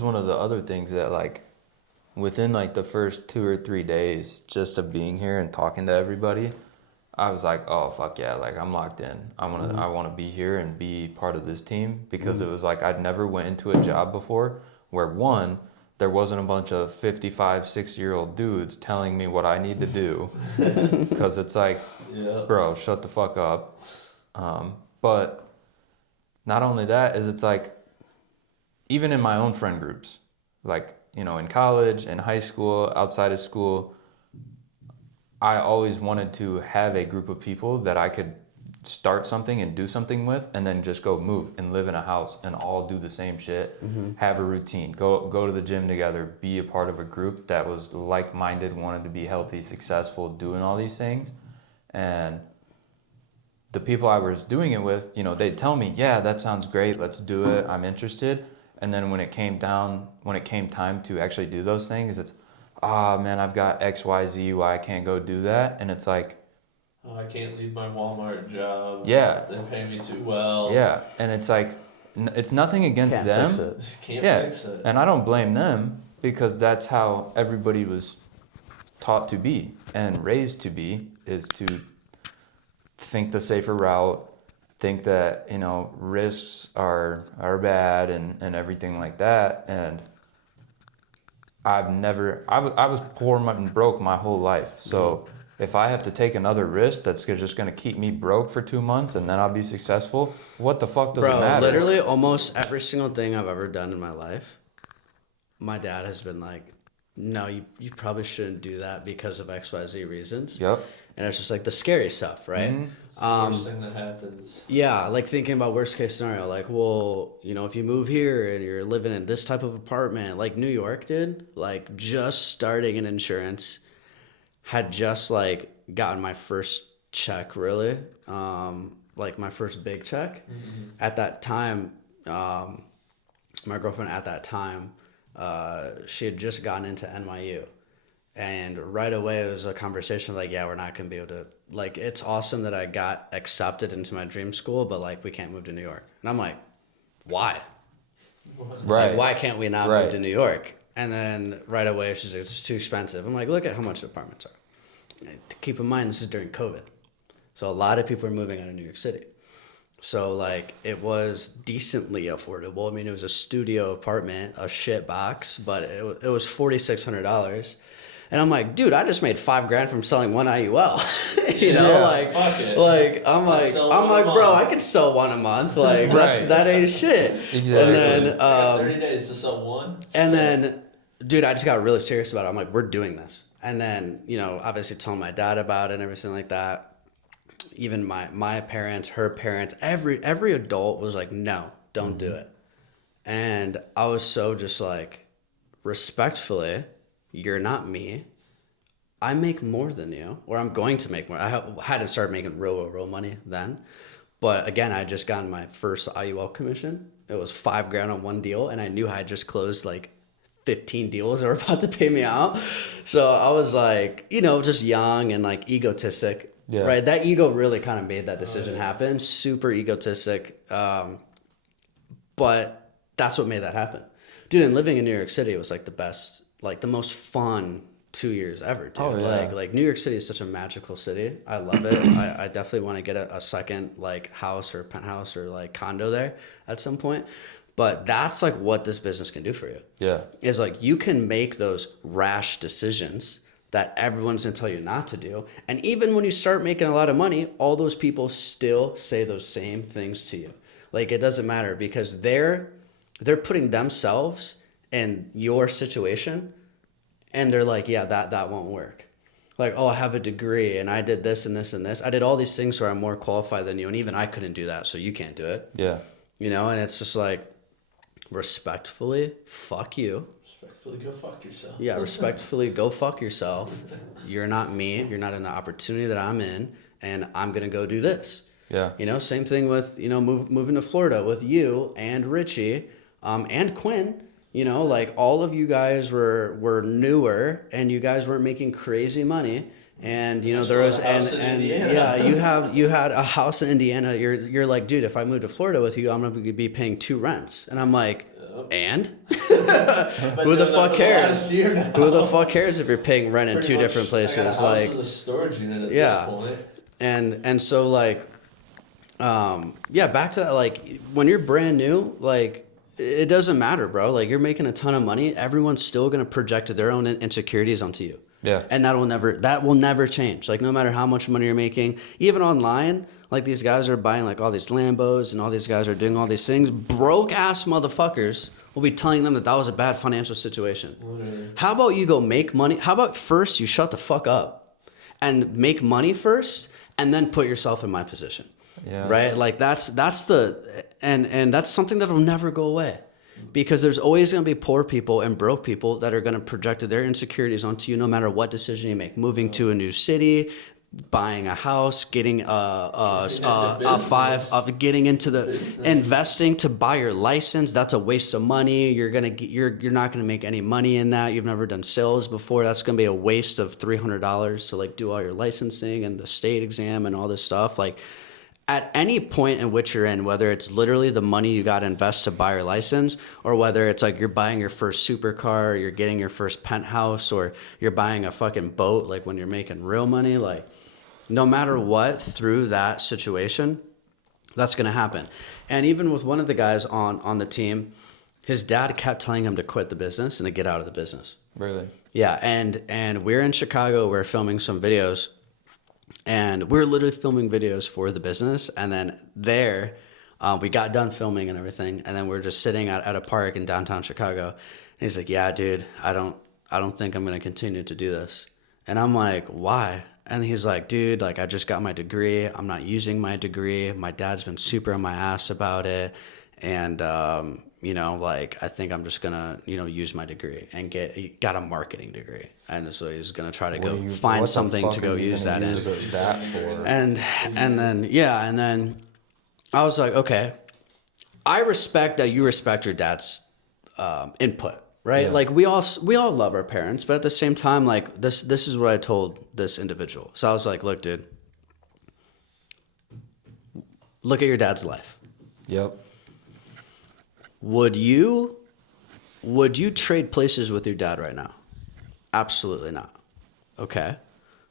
was one of the other things that like within like the first 2 or 3 days just of being here and talking to everybody, I was like, oh fuck yeah, like I'm locked in. I want to be here and be part of this team because it was like I'd never went into a job before where one, there wasn't a bunch of 55, 60-year-old dudes telling me what I need to do because it's like, bro, shut the fuck up. But not only that is it's like, even in my own friend groups, like, you know, in college, in high school, outside of school, I always wanted to have a group of people that I could start something and do something with and then just go move and live in a house and all do the same shit, have a routine, go to the gym together, be a part of a group that was like-minded, wanted to be healthy, successful, doing all these things. And the people I was doing it with, you know, they'd tell me, yeah, that sounds great, let's do it, I'm interested. And then when it came time to actually do those things, it's, man, I've got X, Y, Z, why I can't go do that. And it's like, oh, I can't leave my Walmart job. Yeah. They pay me too well. Yeah. And it's like, it's nothing against them. Can't fix it. And I don't blame them because that's how everybody was taught to be and raised to be, is to think the safer route, think that, you know, risks are bad and everything like that. And I was poor and broke my whole life. So if I have to take another risk that's just going to keep me broke for 2 months and then I'll be successful, what the fuck does it matter? Literally almost every single thing I've ever done in my life, my dad has been like, no, you probably shouldn't do that because of XYZ reasons. Yep. And it's just like the scary stuff, right? It's the worst thing that happens. Yeah, like thinking about worst case scenario, like, well, you know, if you move here and you're living in this type of apartment, like New York did, like just starting in insurance, had just like gotten my first check, really, like my first big check. At that time, my girlfriend at that time, she had just gotten into NYU. And right away, it was a conversation like, yeah, we're not going to be able to, like, it's awesome that I got accepted into my dream school, but, like, we can't move to New York. And I'm like, why? Right. Like, why can't we not move to New York? And then right away, she's like, it's too expensive. I'm like, look at how much the apartments are. Keep in mind, this is during COVID. So a lot of people are moving out of New York City. So, like, it was decently affordable. I mean, it was a studio apartment, a shit box, but it was $4,600. And I'm like, dude, I just made $5,000 from selling one IUL. You know, I'm like, bro, I could sell one a month. Like, that ain't shit. Exactly. And then, 30 days to sell one. And then, dude, I just got really serious about it. I'm like, we're doing this. And then, you know, obviously telling my dad about it and everything like that. Even my parents, her parents, every adult was like, no, don't do it. And I was so just like, respectfully, you're not me. I make more than you, or I'm going to make more. I hadn't started making real money then. But again, I had just gotten my first IUL commission. It was $5,000 on one deal, and I knew I had just closed like 15 deals that were about to pay me out. So I was like, you know, just young and like egotistic. Yeah. Right? That ego really kind of made that decision happen. Super egotistic. But that's what made that happen. Dude, and living in New York City was like the best, like the most fun 2 years ever, dude. Oh, yeah. Like New York City is such a magical city. I love it. I definitely want to get a second like house or penthouse or like condo there at some point. But that's like what this business can do for you. Yeah. Is like you can make those rash decisions that everyone's gonna tell you not to do. And even when you start making a lot of money, all those people still say those same things to you. Like it doesn't matter because they're putting themselves in your situation and they're like, yeah, that won't work. Like, oh, I have a degree and I did this and this and this. I did all these things where I'm more qualified than you, and even I couldn't do that, so you can't do it. Yeah. You know, and it's just like, respectfully, fuck you. Respectfully, go fuck yourself. Yeah, respectfully, go fuck yourself. You're not me. You're not in the opportunity that I'm in, and I'm going to go do this. Yeah. You know, same thing with, you know, moving to Florida with you and Richie and Quinn. You know, like all of you guys were newer and you guys weren't making crazy money. And, you know, there was, and yeah, you had a house in Indiana. You're like, dude, if I move to Florida with you, I'm going to be paying 2 rents. And I'm like, And But who the doing fuck that for cares? last year now. Who the fuck cares if you're paying rent in Pretty two much, different I places? got a house Like, as a storage unit at Yeah. this point. and so like, yeah, back to that. Like, when you're brand new, like, it doesn't matter, bro. Like, you're making a ton of money. Everyone's still gonna project their own insecurities onto you. Yeah. And that will never change. Like, no matter how much money you're making, even online, like, these guys are buying like all these Lambos and all these guys are doing all these things. Broke ass motherfuckers will be telling them that was a bad financial situation. Literally. How about you go make money? How about first you shut the fuck up and make money first and then put yourself in my position? Yeah. Right? Like, that's the and that's something that'll never go away. Because there's always going to be poor people and broke people that are going to project their insecurities onto you no matter what decision you make. Moving to a new city, buying a house, getting getting into the investing to buy your license. That's a waste of money. You're not gonna make any money in that. You've never done sales before. That's gonna be a waste of $300 to like do all your licensing and the state exam and all this stuff. Like, at any point in which you're in, whether it's literally the money you got to invest to buy your license, or whether it's like you're buying your first supercar, or you're getting your first penthouse, or you're buying a fucking boat, like when you're making real money, like, no matter what, through that situation, that's going to happen. And even with one of the guys on the team, his dad kept telling him to quit the business and to get out of the business. Really? Yeah, and we're in Chicago, we're filming some videos, and we're literally filming videos for the business. And then we got done filming and everything, and then we're just sitting at a park in downtown Chicago. And he's like, "Yeah, dude, I don't think I'm gonna continue to do this." And I'm like, "Why?" And he's like, "Dude, like, I just got my degree. I'm not using my degree. My dad's been super on my ass about it, and like, I think I'm just gonna, use my degree and he got a marketing degree, and so he's gonna try to find something to go use that in." That for? And then I was like, okay, I respect that you respect your dad's input, right? Yeah. Like, we all love our parents, but at the same time, like, this is what I told this individual. So I was like, "Look, dude, look at your dad's life. Yep. Would you trade places with your dad right now? Absolutely not. Okay.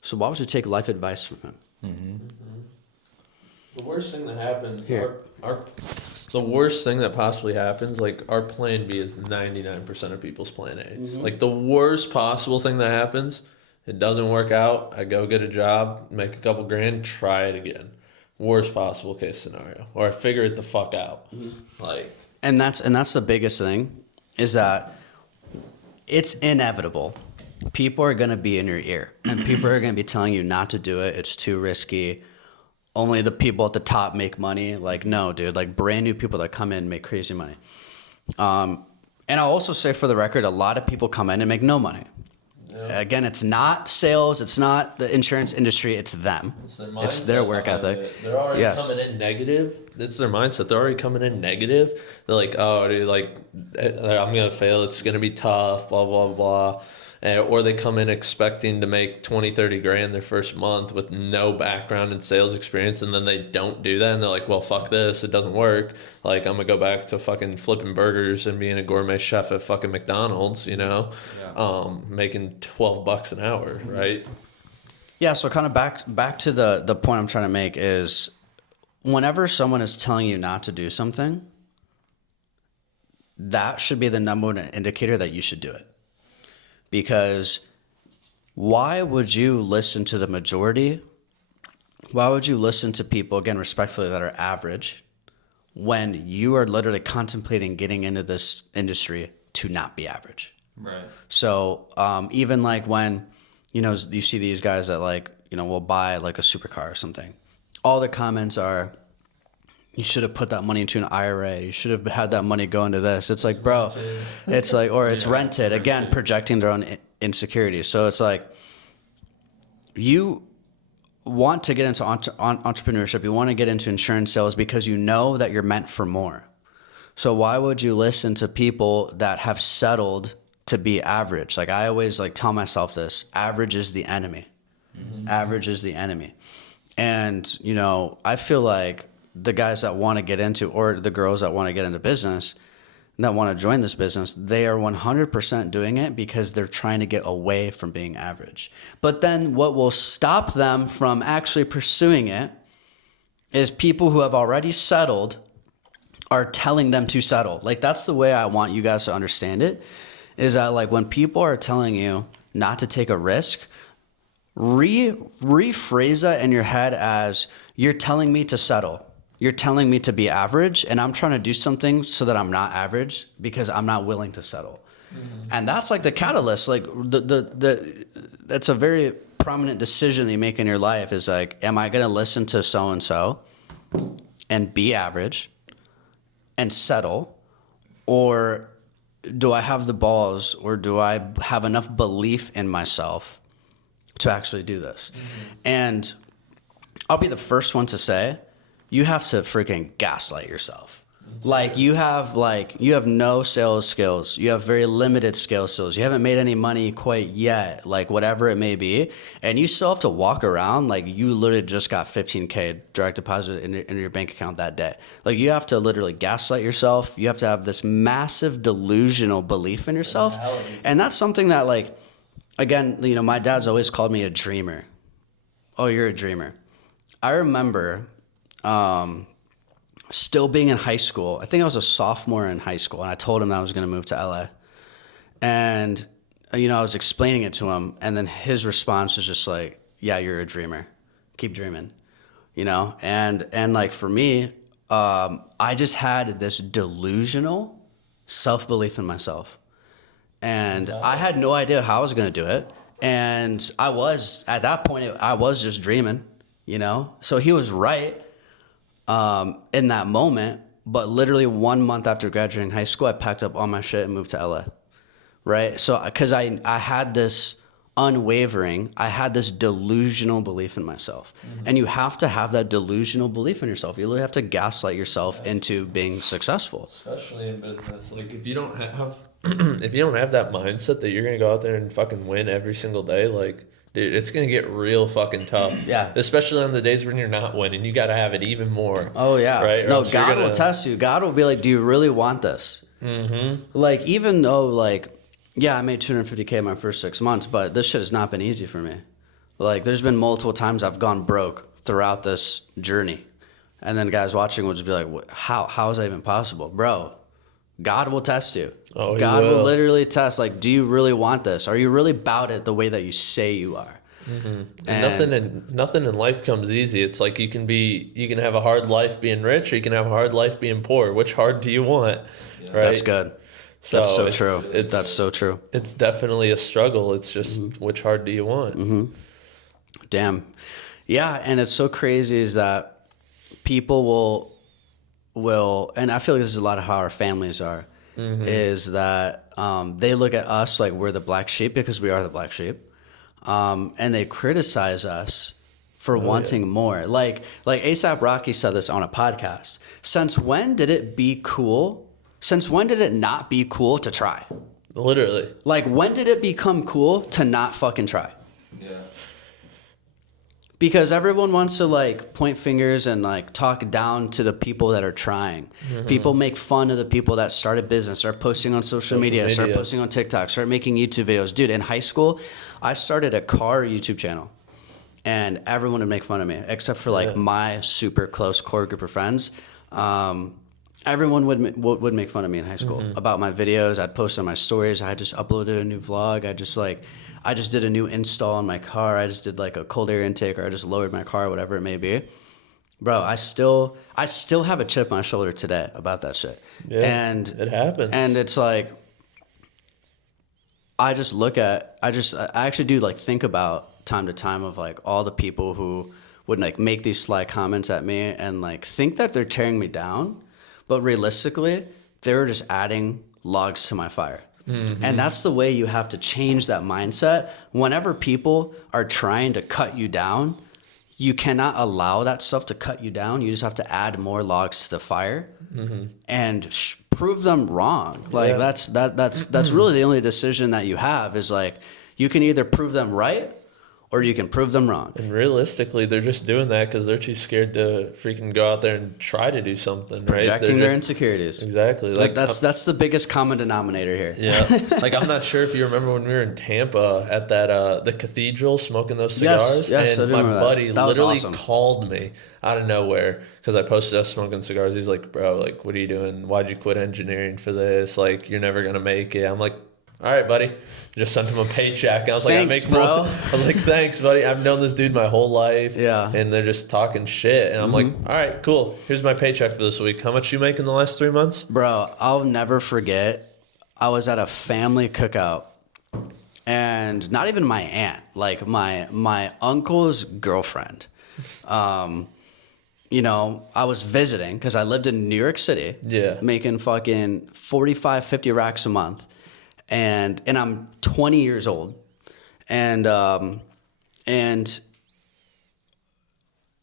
So why would you take life advice from him?" The worst thing that happens, Here. the worst thing that possibly happens, like, our plan B is 99% of people's plan A's. Like, the worst possible thing that happens, it doesn't work out, I go get a job, make a couple grand, try it again. Worst possible case scenario. Or I figure it the fuck out. Like, And that's the biggest thing, is that it's inevitable. People are going to be in your ear, and people are going to be telling you not to do it. It's too risky. Only the people at the top make money. Like, no, dude, like, brand new people that come in make crazy money. And I'll also say, for the record, a lot of people come in and make no money. Yeah. Again, it's not sales. It's not the insurance industry. It's them. It's their work ethic. They're already coming in negative. It's their mindset. They're already coming in negative. They're like, "Oh, dude, like, I'm going to fail. It's going to be tough, blah, blah, blah." Or they come in expecting to make 20, 30 grand their first month with no background in sales experience, and then they don't do that, and they're like, "Well, fuck this, it doesn't work. Like, I'm gonna go back to fucking flipping burgers and being a gourmet chef at fucking McDonald's, making $12 an hour," right? Yeah, so kind of back to the point I'm trying to make is, whenever someone is telling you not to do something, that should be the number one indicator that you should do it. Because why would you listen to the majority? Why would you listen to people, again, respectfully, that are average, when you are literally contemplating getting into this industry to not be average? Right. So even like when, you see these guys that, like, will buy like a supercar or something, all the comments are, "You should have put that money into an IRA. You should have had that money go into this." It's like, bro, it's like, or it's rented. Again, projecting their own insecurities. So it's like, you want to get into entrepreneurship. You want to get into insurance sales because you know that you're meant for more. So why would you listen to people that have settled to be average? Like, I always tell myself this: average is the enemy. Mm-hmm. Average is the enemy. And, I feel like the guys that want to get into, or the girls that want to get into business, that want to join this business, they are 100% doing it because they're trying to get away from being average. But then what will stop them from actually pursuing it is people who have already settled are telling them to settle. Like, that's the way I want you guys to understand it, is that like when people are telling you not to take a risk, rephrase that in your head as, you're telling me to settle. You're telling me to be average, and I'm trying to do something so that I'm not average because I'm not willing to settle. And that's like the catalyst. Like that's a very prominent decision that you make in your life, is like, am I going to listen to so-and-so and be average and settle, or do I have the balls, or do I have enough belief in myself to actually do this? And I'll be the first one to say, you have to freaking gaslight yourself. Like you have no sales skills. You have very limited skills. You haven't made any money quite yet, like whatever it may be. And you still have to walk around like you literally just got $15K direct deposit in your bank account that day. Like you have to literally gaslight yourself. You have to have this massive delusional belief in yourself. And that's something that, like, again, you know, my dad's always called me a dreamer. Oh, you're a dreamer. I remember still being in high school. I think I was a sophomore in high school, and I told him that I was going to move to LA. And, you know, I was explaining it to him, and then his response was just like, yeah, you're a dreamer. Keep dreaming, you know? And like, for me, I just had this delusional self-belief in myself. And I had no idea how I was going to do it. And I was, at that point, I was just dreaming, you know? So he was right in that moment. But literally 1 month after graduating high school, I packed up all my shit and moved to LA, right? So, because I had this unwavering, I had this delusional belief in myself. And you have to have that delusional belief in yourself. You really have to gaslight yourself into being successful. Especially in business. Like, if you don't have if you don't have that mindset that you're gonna go out there and fucking win every single day, like, dude, it's gonna get real fucking tough. Yeah. Especially on the days when you're not winning, you gotta have it even more. Oh yeah. Right. Or No, else you're God gonna- will test you. God will be like, do you really want this? Like, even though, like, yeah, I made $250K my first 6 months, but this shit has not been easy for me. Like, there's been multiple times I've gone broke throughout this journey. And then guys watching will just be like, how is that even possible? Bro, God will test you. Oh, he God will will. literally test, like, do you really want this? Are you really about it the way that you say you are? And nothing in life comes easy. It's like you can have a hard life being rich, or you can have a hard life being poor. Which hard do you want? Right. That's good. That's so it's- true. It's, That's so true. It's definitely a struggle. It's just which hard do you want? Damn. Yeah, and it's so crazy is that people will, and I feel like this is a lot of how our families are, is that they look at us like we're the black sheep, because we are the black sheep, and they criticize us for wanting more. Like A$AP Rocky said this on a podcast. Since when did it be cool? Since when did it not be cool to try? Literally. Like, when did it become cool to not fucking try? Yeah. Because everyone wants to, like, point fingers and, like, talk down to the people that are trying. People make fun of the people that start a business, start posting on social media, start posting on TikTok, start making YouTube videos. Dude, in high school, I started a car YouTube channel, and everyone would make fun of me, except for, like, my super close core group of friends. Everyone would make fun of me in high school about my videos. I'd post on my stories. I just uploaded a new vlog. I just did a new install in my car. I just did like a cold air intake, or I just lowered my car, whatever it may be. Bro, I still have a chip on my shoulder today about that shit. Yeah, And it happens. And it's like, I actually do, like, think about time to time of, like, all the people who would, like, make these sly comments at me and, like, think that they're tearing me down. But realistically, they were just adding logs to my fire. And that's the way you have to change that mindset. Whenever people are trying to cut you down, you cannot allow that stuff to cut you down. You just have to add more logs to the fire and prove them wrong. Like, that's really the only decision that you have, is like, you can either prove them right, or you can prove them wrong. And realistically, they're just doing that because they're too scared to freaking go out there and try to do something, right? Projecting their insecurities. Exactly. Like that's the biggest common denominator here. Yeah. Like, I'm not sure if you remember when we were in Tampa at that the cathedral smoking those cigars. Yes, I and do my remember that. buddy That was literally awesome. called me out of nowhere because I posted us smoking cigars. He's like, bro, like, what are you doing? Why'd you quit engineering for this? Like, you're never gonna make it. I'm like, all right, buddy. Just sent him a paycheck. I was like, Thanks, I make more. bro. I was like, thanks, buddy. I've known this dude my whole life. Yeah. And they're just talking shit. And I'm like, all right, cool. Here's my paycheck for this week. How much you make in the last 3 months? Bro, I'll never forget. I was at a family cookout, and not even my aunt, like my uncle's girlfriend. You know, I was visiting because I lived in New York City. Yeah. Making fucking 45, 50 racks a month. And I'm 20 years old. And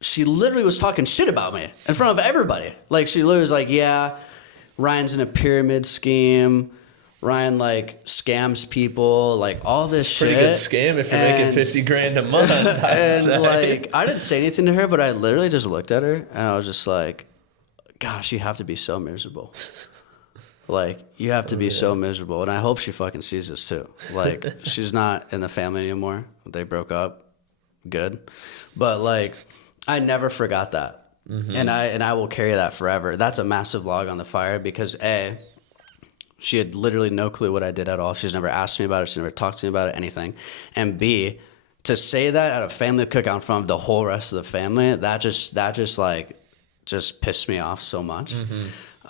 she literally was talking shit about me in front of everybody. Like, she literally was like, yeah, Ryan's in a pyramid scheme. Ryan, like, scams people, like, all this shit. Pretty good scam if you're making 50 grand a month. And, like, I didn't say anything to her, but I literally just looked at her, and I was just like, gosh, you have to be so miserable. Like, you have to be so miserable. And I hope she fucking sees this, too. Like, she's not in the family anymore. They broke up. Good. But, like, I never forgot that. And I will carry that forever. That's a massive log on the fire because, A, she had literally no clue what I did at all. She's never asked me about it. She's never talked to me about it, anything. And B, to say that at a family cookout in front of the whole rest of the family, that just pissed me off so much.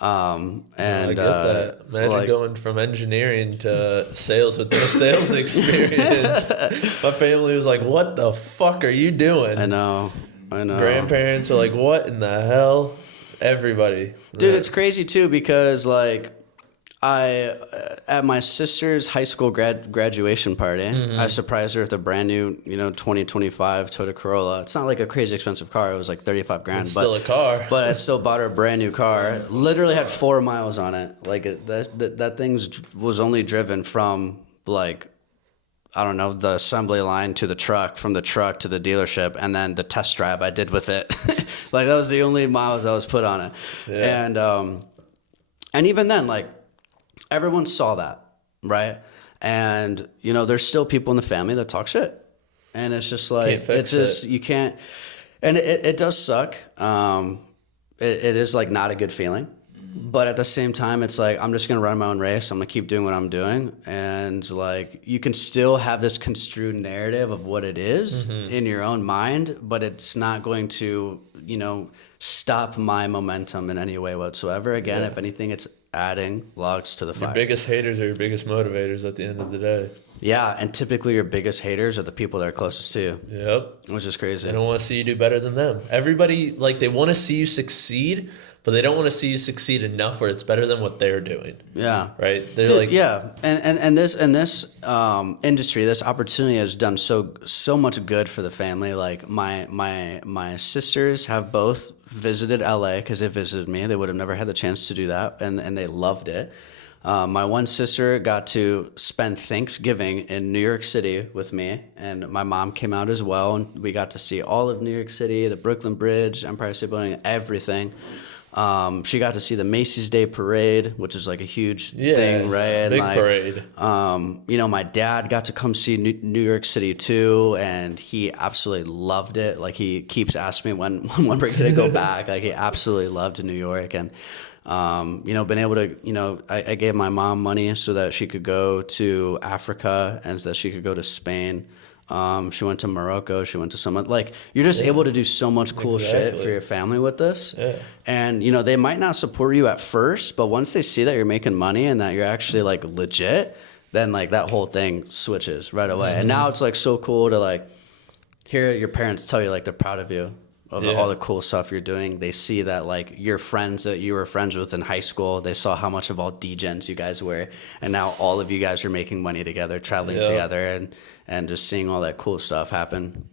And I get that. Imagine like, going from engineering to sales with no sales experience. My family was like, what the fuck are you doing? I know. Grandparents are like, what in the hell? Everybody. Dude, it's crazy too because like at my sister's high school graduation party, I surprised her with a brand new, 2025 Toyota Corolla. It's not like a crazy expensive car. It was like 35 grand. It's still a car. But I still bought her a brand new car. Literally had 4 miles on it. Like that thing was only driven from like, I don't know, the assembly line to the truck, from the truck to the dealership, and then the test drive I did with it. Like that was the only miles I was put on it. Yeah. And even then, like, everyone saw that, right? And, there's still people in the family that talk shit. And it's just like, you can't, and it does suck. It is like not a good feeling. But at the same time, it's like, I'm just going to run my own race. I'm going to keep doing what I'm doing. And like, you can still have this construed narrative of what it is in your own mind, but it's not going to, stop my momentum in any way whatsoever. Again, if anything, it's adding logs to the fire. Your biggest haters are your biggest motivators at the end of the day. Yeah, and typically your biggest haters are the people that are closest to you. Yep. Which is crazy. They don't want to see you do better than them. Everybody, like, they want to see you succeed, but they don't want to see you succeed enough where it's better than what they're doing. Yeah. Right? They're Dude, like, yeah, and this industry, this opportunity has done so much good for the family. Like my sisters have both visited LA because they visited me. They would have never had the chance to do that, and they loved it. My one sister got to spend Thanksgiving in New York City with me, and my mom came out as well, and we got to see all of New York City, the Brooklyn Bridge, Empire State Building, everything. She got to see the Macy's Day Parade, which is like a huge thing, right? Big and parade. My dad got to come see New York City too, and he absolutely loved it. Like he keeps asking me when we're gonna go back. Like he absolutely loved New York, and been able to, I gave my mom money so that she could go to Africa and so that she could go to Spain. She went to Morocco. She went to some, like, you're just able to do so much cool shit for your family with this. Yeah. And, they might not support you at first, but once they see that you're making money and that you're actually like legit, then like that whole thing switches right away. And now it's like so cool to like hear your parents tell you like they're proud of you. All the cool stuff you're doing. They see that like your friends that you were friends with in high school, they saw how much of all degens you guys were, and now all of you guys are making money together, traveling together, and just seeing all that cool stuff happen.